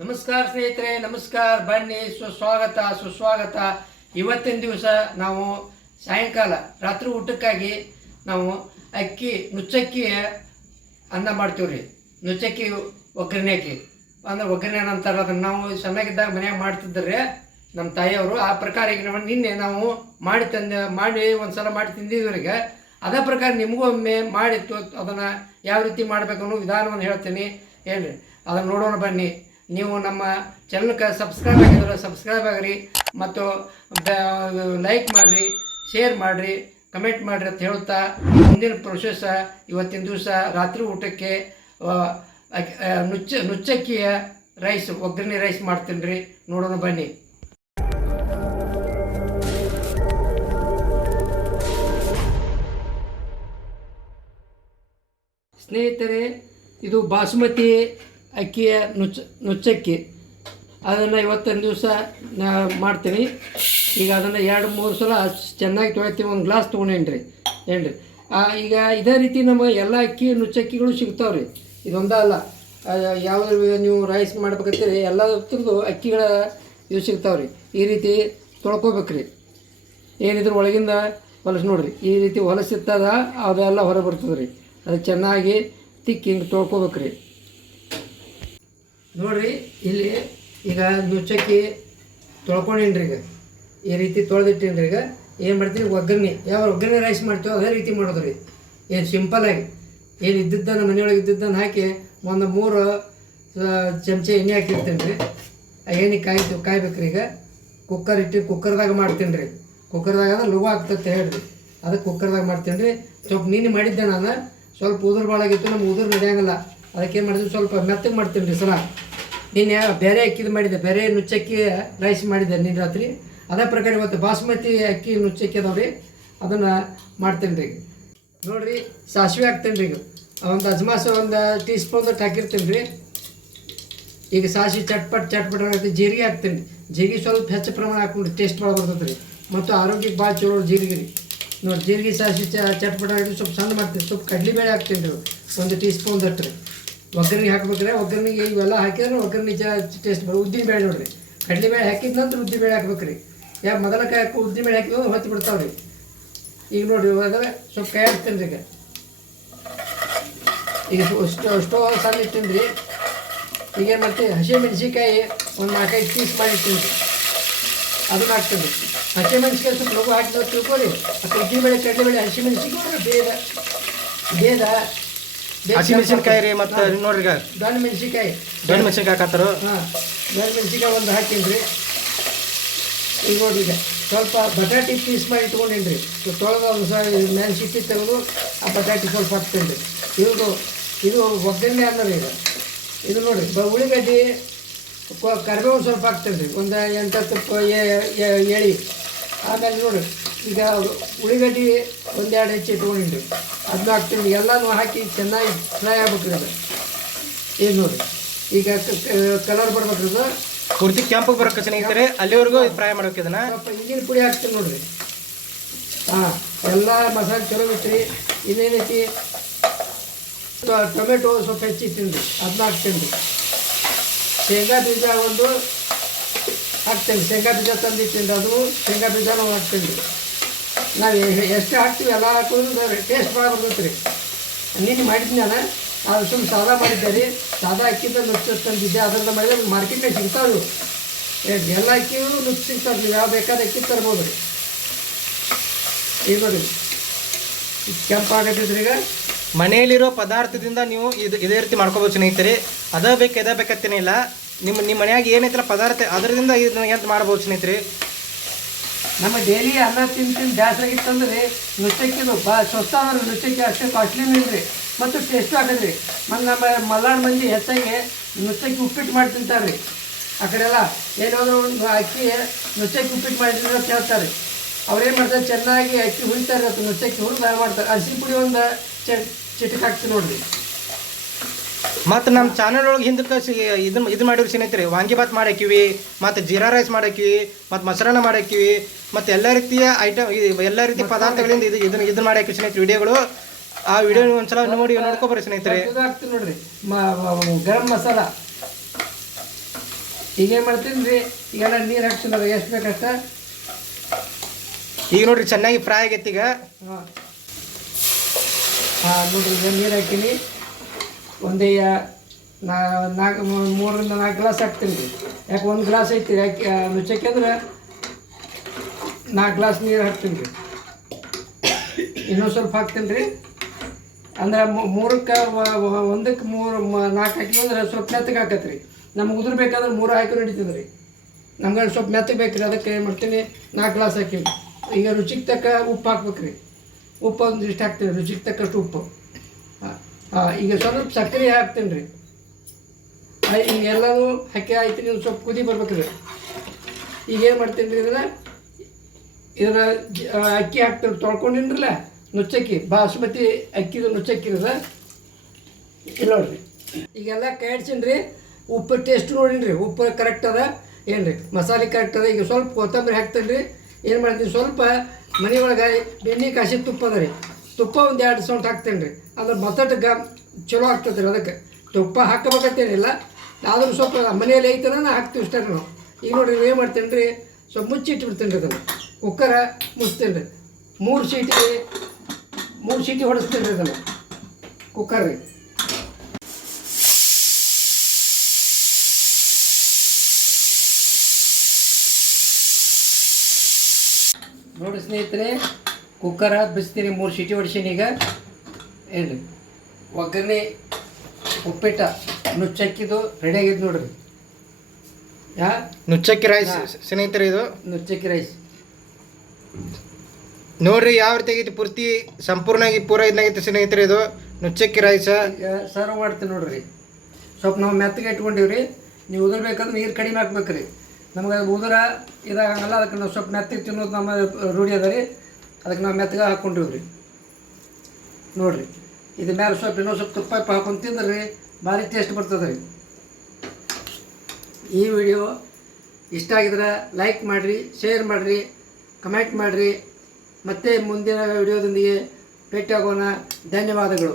ನಮಸ್ಕಾರ ಸ್ನೇಹಿತರೆ, ನಮಸ್ಕಾರ. ಬನ್ನಿ, ಸುಸ್ವಾಗತ ಸುಸ್ವಾಗತ. ಇವತ್ತಿನ ದಿವಸ ನಾವು ಸಾಯಂಕಾಲ, ರಾತ್ರಿ ಊಟಕ್ಕಾಗಿ ನಾವು ಅಕ್ಕಿ, ನುಚ್ಚಕ್ಕಿಯ ಅನ್ನ ಮಾಡ್ತೀವಿ ರೀ. ನುಚ್ಚಕ್ಕಿ ಒಗ್ಗರಣೆ ಹಾಕಿ ಅಂದ್ರೆ ಒಗ್ಗರಣೆ ಅಂತಾರೆ ಅದನ್ನು ನಾವು ಸಣ್ಣಗಿದ್ದಾಗ ಮನೆಯಾಗ ಮಾಡ್ತಿದ್ದರೆ ನಮ್ಮ ತಾಯಿಯವರು ಆ ಪ್ರಕಾರ ಈಗ ನಿನ್ನೆ ನಾವು ಮಾಡಿ ತಂದ, ಮಾಡಿ ಒಂದ್ಸಲ ಮಾಡಿ ತಿಂದಿದ್ದವರಿಗೆ ಅದೇ ಪ್ರಕಾರ ನಿಮಗೂ ಒಮ್ಮೆ ಮಾಡಿತ್ತು, ಅದನ್ನು ಅದನ್ನ ಯಾವ ರೀತಿ ಮಾಡಬೇಕು ಅನ್ನೋ ವಿಧಾನವನ್ನು ಹೇಳ್ತೀನಿ. ಏನ್ರಿ ಅದನ್ನು ನೋಡೋಣ ಬನ್ನಿ. ನೀವು ನಮ್ಮ ಚಾನಲ್ಗೆ ಸಬ್ಸ್ಕ್ರೈಬ್ ಆಗಿದ್ರೆ ಸಬ್ಸ್ಕ್ರೈಬ್ ಆಗಿರಿ, ಮತ್ತು ಲೈಕ್ ಮಾಡಿರಿ ಶೇರ್ ಮಾಡಿರಿ ಕಮೆಂಟ್ ಮಾಡಿರಿ ಅಂತ ಹೇಳ್ತಾ ಮುಂದಿನ ಪ್ರೊಸೆಸ್ ಇವತ್ತಿನ ದಿವಸ ರಾತ್ರಿ ಊಟಕ್ಕೆ ನುಚ್ಚ, ನುಚ್ಚಕ್ಕಿಯ ರೈಸ್ ಒಗ್ಗರಣೆ ರೈಸ್ ಮಾಡ್ತೀನಿ ರೀ. ನೋಡೋಣ ಬನ್ನಿ. ಸ್ನೇಹಿತರೆ, ಇದು ಬಾಸುಮತಿ ಅಕ್ಕಿಯ ನುಚ್ಚ, ನುಚ್ಚಕ್ಕಿ. ಅದನ್ನು ಇವತ್ತೊಂದು ದಿವಸ ಮಾಡ್ತೀನಿ. ಈಗ ಅದನ್ನು ಎರಡು, ಮೂರು ಸಲ ಚೆನ್ನಾಗಿ ತೊಳಿತೀವಿ, ಒಂದು ಗ್ಲಾಸ್ ತೊಗೊಂಡೇನ್ರಿ ರೀ ಏನು ರೀ ಈಗ ಇದೇ ರೀತಿ ನಮ್ಮ ಎಲ್ಲ ಅಕ್ಕಿ, ನುಚ್ಚಕ್ಕಿಗಳು ಸಿಗ್ತಾವೆ ರೀ ಇದೊಂದೇ ಅಲ್ಲ. ಯಾವುದ್ರ ನೀವು ರೈಸ್ ಮಾಡ್ಬೇಕಂತೀರಿ ಎಲ್ಲ ಥರದ್ದು ಅಕ್ಕಿಗಳ ಇವು ಸಿಗ್ತಾವೆ ರೀ ಈ ರೀತಿ ತೊಳ್ಕೊಬೇಕು ರೀ ಏನಿದ್ರ ಒಳಗಿಂದ ಹೊಲಸು ನೋಡ್ರಿ. ಈ ರೀತಿ ಹೊಲಸಿತ್ತದ ಅದೆಲ್ಲ ಹೊರ ಬರ್ತದೆ ರೀ ಅದು ಚೆನ್ನಾಗಿ ತಿಕ್ಕಿ ಹಿಂಗೆ ತೊಳ್ಕೊಬೇಕು ರೀ ನೋಡ್ರಿ, ಇಲ್ಲಿ ಈಗ ನುಚ್ಚಕ್ಕಿ ತೊಳ್ಕೊಂಡೇನ್ರಿ ಈಗ. ಈ ರೀತಿ ತೊಳೆದಿಟ್ಟೇನ್ರಿ ಈಗ. ಏನು ಮಾಡ್ತೀನಿ ಒಗ್ಗರಣೆ. ಯಾವ ಒಗ್ಗರಣೆ ರೈಸ್ ಮಾಡ್ತೀವೋ ಅದೇ ರೀತಿ ಮಾಡೋದು ರೀ ಏನು ಸಿಂಪಲಾಗಿ ಏನು ಇದ್ದಿದ್ದನ್ನು, ಮನೆಯೊಳಗೆ ಇದ್ದಿದ್ದನ್ನು ಹಾಕಿ ಒಂದು ಮೂರು ಚಮಚ ಎಣ್ಣೆ ಹಾಕಿರ್ತೀನಿ ರೀ ಎಣ್ಣೆ ಕಾಯ್ತು ಕಾಯ್ಬೇಕ್ರಿ ಈಗ. ಕುಕ್ಕರ್ ಇಟ್ಟು ಕುಕ್ಕರ್ದಾಗ ಮಾಡ್ತೀನಿ ರೀ ಕುಕ್ಕರ್ದಾಗ ಅಂದ್ರೆ ಲಘು ಆಗ್ತೈತೆ ಹೇಳ್ರಿ. ಅದಕ್ಕೆ ಕುಕ್ಕರ್ದಾಗ ಮಾಡ್ತೀನಿ ರೀ ಸ್ವಲ್ಪ ನೀನು ಮಾಡಿದ್ದೆ ನಾನು. ಸ್ವಲ್ಪ ಉದುರು ಭಾಳಾಗಿತ್ತು ನಮ್ಗೆ ಉದುರು ನಡೆಯಂಗಿಲ್ಲ. ಅದಕ್ಕೆ ಏನು ಮಾಡಿದ್ವಿ ಸ್ವಲ್ಪ ಮೆತ್ತಗೆ ಮಾಡ್ತೀನಿ ರೀ ಸಲ ನಿನ್ನೆ ಬೇರೆ ಅಕ್ಕಿದು ಮಾಡಿದ್ದೆ. ಬೇರೆ ನುಚ್ಚಕ್ಕಿ ರೈಸ್ ಮಾಡಿದ್ದೆ ನಿನ್ನೆ ರಾತ್ರಿ. ಅದೇ ಪ್ರಕಾರ ಇವತ್ತು ಬಾಸ್ಮತಿ ಅಕ್ಕಿ ನುಚ್ಚಕ್ಕಿ ಅದಾವೆ ರೀ. ಅದನ್ನು ಮಾಡ್ತೀನಿ ರೀ. ನೋಡಿರಿ, ಸಾಸಿವೆ ಹಾಕ್ತೀನಿ ರೀ ಈಗ. ಒಂದು ಅಜ್ಮಾಸ, ಒಂದು ಟೀ ಸ್ಪೂನ್ ಹಾಕಿರ್ತೀನಿ ರೀ. ಈಗ ಸಾಸಿವೆ ಚಟ್ಪಟ್ ಚಟ್ಪಟ್ ಆಗತ್ತೆ ಜೀರಿಗೆ ಹಾಕ್ತೀನಿ. ಜೀರಿಗೆ ಸ್ವಲ್ಪ ಹೆಚ್ಚು ಪ್ರಮಾಣ ಹಾಕ್ಕೊಂಡು ಟೇಸ್ಟ್ ಭಾಳ ಬರ್ತದೆ ರೀ. ಮತ್ತು ಆರೋಗ್ಯಕ್ಕೆ ಭಾಳ ಚಲೋ ಜೀರಿಗೆ ರೀ. ನೋಡಿ, ಜೀರಿಗೆ, ಸಾಸಿವೆ ಚಟ್ಪಟ್ ಆಗಿದ್ದು ಸ್ವಲ್ಪ ಸಣ್ಣ ಮಾಡ್ತೀನಿ. ಸ್ವಲ್ಪ ಕಡಲೆಬೇಳೆ ಹಾಕ್ತೀನಿ ರೀ. ಒಂದು ಟೀ ಸ್ಪೂನ್ ರೀ. ಒಗ್ಗರಣೆ ಹಾಕ್ಬೇಕ್ರೆ ಒಗ್ಗರಣೆಗೆ ಇವೆಲ್ಲ ಹಾಕಿದ್ರೆ ಒಗ್ಗರಣೆ ಚ ಟೇಸ್ಟ್ ಬರೋ. ಉದ್ದಿನ ಬೇಳೆ ನೋಡ್ರಿ. ಕಡಲೆಬೇಳೆ ಹಾಕಿದ ನಂತರ ಉದ್ದಿನ ಬೇಳೆ ಹಾಕ್ಬೇಕು ರೀ ಯಾಕೆ ಮೊದಲ ಹಾಕಿ ಉದ್ದಿನ ಬೇಳೆ ಹಾಕಿದ್ರೆ ಹೊತ್ತು ಬಿಡ್ತಾವೆ ರೀ ಈಗ ನೋಡಿರಿ ಅದ್ರೆ ಸ್ವಲ್ಪ ಕೈ ಹಾಕ್ತೀನಿ ರೀ ಈಗ. ಸ್ಟೋ ಸ್ಟೋವ್ ಸಣ್ಣ ಇಟ್ಟಿನಿ ರೀ. ಈಗ ಏನು ಮಾಡ್ತೀವಿ ಹಸಿ ಮೆಣಸಿಕಾಯಿ ಒಂದು ನಾಲ್ಕೈದು ಪೀಸ್ ಮಾಡಿ ಇಟ್ಟಿನಿ ರೀ. ಅದನ್ನ ಹಾಕ್ತೀನಿ ಹಸಿ ಮೆಣಸಿಕಾಯಿ ಸ್ವಲ್ಪ ಲಘು ಹಾಕಿದ್ರೆ ತಿಳ್ಕೊಳ್ಳಿ ಆ ಕಡ್ಲಿ ಬೇಳೆ, ಕಡಲೆ ಬೇಳೆ ಹಸಿ ಮೆಣಸಿಕಾಯಿ ಬೇದ ಬೇದ ಹಸಿ ಮೆಣಸಿನ್ಕಾಯಿ ರೀ ಮತ್ತು ನೋಡ್ರಿ ಈಗ ದೊಡ್ಡ ಮೆಣಸಿನ್ಕಾಯಿ. ದೊಡ್ಡ ಮೆಣಸಿನ್ಕಾಯಿ ಹಾಕತ್ತಾರ? ಹಾಂ. ದೊಡ್ಡ ಮೆಣಸಿನ್ಕಾಯಿ ಒಂದು ಹಾಕಿನ್ರಿ. ಈಗ ನೋಡಿ ಈಗ ಸ್ವಲ್ಪ ಬಟಾಟಿ ಪೀಸ್ ಮಾಡಿ ಇಟ್ಕೊಂಡಿನಿ ರೀ ತೊಳೆದ ಒಂದು ಸಾರಿ ಸಿಕ್ಕಿ ತೆಗೆದು ಆ ಬಟಾಟಿ ಸ್ವಲ್ಪ ಹಾಕ್ತೀನಿ ರೀ ಇದು ಇದು ಒಗ್ಗರಣೆ ಅಂದ್ರೆ ಈಗ. ಇದು ನೋಡಿ ಬ ಉಳ್ಳಿಗಡ್ಡಿ ಕರಿಬೇವು ಸ್ವಲ್ಪ ಹಾಕ್ತೀನಿ ರೀ ಒಂದು ಎಂಟತ್ತು ಎಳಿ. ಆಮೇಲೆ ನೋಡಿರಿ ಈಗ ಉಳ್ಳಿಗಡ್ಡಿ ಒಂದೆರಡು ಹೆಚ್ಚು ಇಟ್ಕೊಂಡಿನಿ ರೀ ಅದನ್ನ ಹಾಕ್ತೀನಿ. ಎಲ್ಲನೂ ಹಾಕಿ ಚೆನ್ನಾಗಿ ಫ್ರೈ ಆಗ್ಬೇಕು ರೀ ಅದು ಈಗ ನೋಡಿ ಈಗ ಕಲರ್ ಬರ್ಬೇಕು ಅದು ಪೂರ್ತಿ ಕೆಂಪು ಬರೋಕೆ ಚೆನ್ನಾಗಿರ್ತಾರೆ ಅಲ್ಲಿವರೆಗೂ ಫ್ರೈ ಮಾಡೋಕೆ ಇದನ್ನ. ಸ್ವಲ್ಪ ಇಂಜಿನ ಪುಡಿ ಹಾಕ್ತೀನಿ ನೋಡಿರಿ. ಹಾಂ ಎಲ್ಲ ಮಸಾಲೆ ಚಲೋ ಇಟ್ರಿ ಇನ್ನೇನೈತಿ? ಟೊಮೆಟೊ ಸ್ವಲ್ಪ ಹೆಚ್ಚಿ ತಿನ್ನಿರಿ ಅದನ್ನ ಹಾಕ್ತೀನಿ ಶೇಂಗಾ ಬೀಜ ಒಂದು ಹಾಕ್ತೇನೆ. ಶೇಂಗಾ ಬೀಜ ತಂದಿಟ್ಟಿನಿ ಅದು. ಶೇಂಗಾ ಬೀಜನೂ ಹಾಕ್ತೀನಿ. ರೀ ನಾವು ಎಷ್ಟು ಹಾಕ್ತೀವಿ, ಎಲ್ಲ ಹಾಕೋದು ಟೇಸ್ಟ್ ಭಾಳ ಬರ್ತೈತೆ ರೀ ನೀನು ಮಾಡಿದ್ನಿ ನಾನು ಅದು ಸುಮ್ಮ ಸಾದಾ ಮಾಡಿದ್ದೆ ರೀ. ಸಾದಾ ಅಕ್ಕಿಂದ ನುಚ್ಚು ತಂದಿದ್ದೆ ಅದರಿಂದ ಮಾಡಿದ್ರೆ ಮಾರ್ಕೆಟ್ನಾಗ ಸಿಗ್ತಾವೆ ಎಲ್ಲ ಅಕ್ಕಿಯೂ ನುಚ್ಚು ಸಿಗ್ತಾವೆ. ನೀವು ಯಾವ ಬೇಕಾದ ಅಕ್ಕಿ ತರ್ಬೋದು ರೀ. ಈಗ ನೋಡಿ. ಆಗತ್ತಿದ್ರಿ ಈಗ ಮನೆಯಲ್ಲಿರೋ ಪದಾರ್ಥದಿಂದ ನೀವು ಇದು ಇದೇ ರೀತಿ ಮಾಡ್ಕೋಬೋದು ಸ್ನೇಹಿತರೆ. ಅದೇ ಬೇಕು ಇದ ಬೇಕತ್ತೇನಿಲ್ಲ ನಿಮ್ಮ ನಿಮ್ಮ ಮನೆಯಾಗ ಏನೈತಲ್ಲ ಪದಾರ್ಥ ಅದರಿಂದ ಇದನ್ನ ಎಂತ ಮಾಡ್ಬೋದು ಸ್ನೇಹಿತರೆ? ನಮ್ಮ ಡೈಲಿ ಅನ್ನ ತಿಂದು ತಿಂದು ಬ್ಯಾಸರಾಗಿತ್ತಂದ್ರೆ ನುಚ್ಚಕ್ಕಿದು ಬಾ ಸ್ವಸ್ಥ ಅಂದ್ರೆ ನುಚ್ಚಕ್ಕಿ ಅಷ್ಟೇ ಕಾಸ್ಟ್ಲಿನೂ ಇಲ್ರಿ. ಮತ್ತು ಟೇಸ್ಟು ಆಗಲ್ರಿ ಮತ್ತು ನಮ್ಮ ಮಲ್ನಾಡು ಮಂದಿ ಹೆಚ್ಚಾಗಿ ನುಚ್ಚಕ್ಕಿ ಉಪ್ಪಿಟ್ಟು ಮಾಡಿ ತಿಂತಾರೆ ರೀ ಆ ಕಡೆಲ್ಲ ಏನಾದರೂ ಒಂದು ಅಕ್ಕಿ ನುಚ್ಚಕ್ಕಿ ಉಪ್ಪಿಟ್ಟು ಮಾಡಿದ್ರೆ ಅಂತ ಹೇಳ್ತಾರೆ. ಅವ್ರೇನು ಮಾಡ್ತಾರೆ? ಚೆನ್ನಾಗಿ ಅಕ್ಕಿ ಹುರಿತಾರೆ ಅಥವಾ ನುಚ್ಚಕ್ಕಿ ಹುರಿದು ಮಾಡ್ತಾರೆ. ಅರಿಶಿನ ಪುಡಿ ಒಂದು ಚಿಟಕ್ ಹಾಕ್ತೀವಿ ನೋಡ್ರಿ. ಮತ್ತು ನಮ್ಮ ಚಾನಲ್ ಒಳಗೆ ಹಿಂದಕ್ಕೆ ಇದು ಇದನ್ನ ಇದು ಮಾಡಿರಿ ಸ್ನೇಹಿತರೆ ವಾಂಗಿಭಾತ್ ಮಾಡಾಕಿವಿ ಮತ್ತು ಜೀರಾ ರೈಸ್ ಮಾಡಾಕಿವಿ ಮತ್ತು ಮೊಸರನ್ನ ಮಾಡಾಕಿವಿ ಮತ್ತು ಎಲ್ಲ ರೀತಿಯ ಐಟಮ್ ಎಲ್ಲ ರೀತಿಯ ಪದಾರ್ಥಗಳಿಂದ ಇದು ಇದನ್ನ ಇದನ್ನ ಮಾಡಾಕಿ ಸ್ನೇಹಿತರೆ ವಿಡಿಯೋಗಳು ಆ ವಿಡಿಯೋ ಒಂದ್ಸಲ ನೋಡಿ ನೋಡ್ಕೊಬರ್ರಿ ಸ್ನೇಹಿತರೆ ಹಾಕ್ತೀನಿ ನೋಡ್ರಿ. ಗರಂ ಮಸಾಲ. ಈಗ ಏನು ಮಾಡ್ತೀನಿ ರೀ? ಈಗೆಲ್ಲ ನೀರು ಹಾಕ್ಸಿದ್ರೆ ಎಷ್ಟು ಬೇಕಷ್ಟ? ಈಗ ನೋಡ್ರಿ ಚೆನ್ನಾಗಿ ಫ್ರೈ ಆಗೈತಿ ಈಗ. ಹಾಂ. ನೋಡ್ರಿ ನೀರು ಹಾಕೀನಿ. ಒಂದೇ ನಾ ನಾಲ್ಕು ಮೂರರಿಂದ ನಾಲ್ಕು ಗ್ಲಾಸ್ ಹಾಕ್ತೀನಿ ರೀ. ಯಾಕೆ ಒಂದು ಗ್ಲಾಸ್ ಐತಿ ಯಾಕೆ ನುಚ್ಚಕ್ಕೆ ಅಂದ್ರೆ ನಾಲ್ಕು ಗ್ಲಾಸ್ ನೀರು ಹಾಕ್ತೀನಿ ರೀ. ಇನ್ನೊಂದು ಸ್ವಲ್ಪ ಹಾಕ್ತೀನಿ ರೀ. ಅಂದ್ರೆ ಮೂರಕ್ಕೆ ಒಂದಕ್ಕೆ ಮೂರು ನಾಲ್ಕು ಹಾಕಿ ಅಂದ್ರೆ ಸ್ವಲ್ಪ ಮೆತ್ತಗೆ ಹಾಕತ್ತೆ ರೀ ನಮ್ಗೆ ಉದುರು ಬೇಕಾದ್ರೆ ಮೂರು ಹಾಕಿ ನಡೀತದೆ ರೀ. ನಮ್ಗೆ ಸ್ವಲ್ಪ ಮೆತ್ತಗೆ ಬೇಕು ರೀ ಅದಕ್ಕೆ ಏನು ಮಾಡ್ತೀನಿ? ನಾಲ್ಕು ಗ್ಲಾಸ್ ಹಾಕಿ ಈಗ ರುಚಿಗೆ ತಕ್ಕ ಉಪ್ಪು ಹಾಕ್ಬೇಕು ರೀ ಉಪ್ಪು ಒಂದು ಇಷ್ಟು ಹಾಕ್ತೀನಿ, ರುಚಿಗೆ ತಕ್ಕಷ್ಟು ಉಪ್ಪು. ಈಗ ಸ್ವಲ್ಪ ಸಕ್ಕರೆ ಹಾಕ್ತೀನಿ ರೀ. ಈಗ ಎಲ್ಲನೂ ಹಾಕಿ ಆಯ್ತು ನೀವು ಸ್ವಲ್ಪ ಕುದಿ ಬರ್ಬೇಕು ರೀ ಈಗ ಏನು ಮಾಡ್ತೀನಿ ರೀ ಇದನ್ನು ಇದರ ಅಕ್ಕಿ ಹಾಕ್ತಾರೆ ತೊಳ್ಕೊಂಡಿನ್ರಲ್ಲ, ನುಚ್ಚಕ್ಕಿ, ಬಾಸುಮತಿ ಅಕ್ಕಿದು ನುಚ್ಚಕ್ಕಿ ಇರೋದ. ಇಲ್ಲ ನೋಡ್ರಿ. ಈಗೆಲ್ಲ ಕೈ ರೀ, ಉಪ್ಪು ಟೇಸ್ಟ್ ನೋಡಿನ್ರಿ ಉಪ್ಪು ಕರೆಕ್ಟ್ ಅದ, ಏನು ರೀ, ಮಸಾಲೆ ಕರೆಕ್ಟ್ ಅದ, ಈಗ ಸ್ವಲ್ಪ ಕೊತ್ತಂಬರಿ ಹಾಕ್ತೇನೆ ರೀ. ಏನು ಮಾಡ್ತೀನಿ, ಸ್ವಲ್ಪ ಮನೆಯೊಳಗೆ ಬೆಣ್ಣೆ ಕಾಸಿ ತುಪ್ಪ ಅದ ರೀ. ತುಪ್ಪ ಒಂದು ಎರಡು ಸೌಂಟ್ ಹಾಕ್ತೇನೆ ರೀ. ಅಂದ್ರೆ ಮತ್ತಟ್ ಗ ಚಲೋ ಆಗ್ತದೆ ರೀ ಅದಕ್ಕೆ. ತುಪ್ಪ ಹಾಕಬೇಕಂತೇನಿಲ್ಲ ಆದರೂ ಸ್ವಲ್ಪ ಮನೆಯಲ್ಲಿ ಐತನ ಹಾಕ್ತೀವಿ ಇಷ್ಟ ನಾವು. ಈಗ ನೋಡ್ರಿ ಏನು ಮಾಡ್ತೇನೆ ರೀ, ಸ್ವಲ್ಪ ಮುಚ್ಚಿಟ್ಬಿಡ್ತೇನೆ ರೀ ಅದನ್ನು. ಕುಕ್ಕರ ಮುಚ್ತೇನೆ ರೀ. ಮೂರು ಸೀಟಿ ಮೂರು ಸೀಟಿ ಹೊಡಿಸ್ತೇನೆ ರೀ ಅದನ್ನು. ಕುಕ್ಕರ್ ರೀ ನೋಡಿ ಸ್ನೇಹಿತರೆ ಕುಕ್ಕರ ಬಿಸ್ತೀನಿ ಮೂರು ಸಿಟಿ ಹೊಡಿಸೀನಿ ಈಗ. ಏನು ಒಗ್ಗರಣೆ ಉಪ್ಪಿಟ್ಟ ನುಚ್ಚಕ್ಕಿದು ರೆಡಿ ಆಗಿದ್ದು ನೋಡ್ರಿ. ಯಾ? ನುಚ್ಚಕ್ಕಿ ರೈಸ್ ಸ್ನೇಹಿತರೆ ಇದು? ನುಚ್ಚಕ್ಕಿ ರೈಸ್ ನೋಡ್ರಿ ಯಾವ ರೀತಿ ಆಗೈತಿ ಪೂರ್ತಿ ಸಂಪೂರ್ಣವಾಗಿ ಪೂರ ಇದಾಗೈತಿ ಸ್ನೇಹಿತರೆ ಇದು? ನುಚ್ಚಕ್ಕಿ ರೈಸ್ ಸರ್ವ್ ಮಾಡ್ತೀನಿ ನೋಡ್ರಿ. ಸ್ವಲ್ಪ ನಾವು ಮೆತ್ತಗೆ ಇಟ್ಕೊಂಡಿವ್ರಿ. ನೀವು ಉದುರ್ ಬೇಕಂದ್ರೆ ನೀರು ಕಡಿಮೆ ಹಾಕ್ಬೇಕು ರೀ ನಮ್ಗೆ ಉದುರ ಇದಾಗಲ್ಲ ಅದಕ್ಕೆ ನಾವು ಸ್ವಲ್ಪ ಮೆತ್ತಗೆ ತಿನ್ನೋದು ನಮ್ಮ ರೂಢಿ ಅದ ರೀ. ಅದಕ್ಕೆ ನಾವು ಮೆತ್ತಗೆ ಹಾಕ್ಕೊಂಡಿವಿ ರೀ ನೋಡಿರಿ, ಇದ್ರ ಮೇಲೆ ಸ್ವಲ್ಪ ಇನ್ನೊಂದು ಸ್ವಲ್ಪ ತುಪ್ಪ ಹಾಕೊಂಡು ತಿಂದ್ರೆ ರೀ ಭಾರಿ ಟೇಸ್ಟ್ ಬರ್ತದೆ ರೀ ಈ ವಿಡಿಯೋ ಇಷ್ಟ ಆಗಿದ್ರೆ ಲೈಕ್ ಮಾಡಿರಿ ಶೇರ್ ಮಾಡಿರಿ ಕಮೆಂಟ್ ಮಾಡಿರಿ. ಮತ್ತೆ ಮುಂದಿನ ವಿಡಿಯೋದೊಂದಿಗೆ ಭೇಟಿಯಾಗೋಣ. ಧನ್ಯವಾದಗಳು.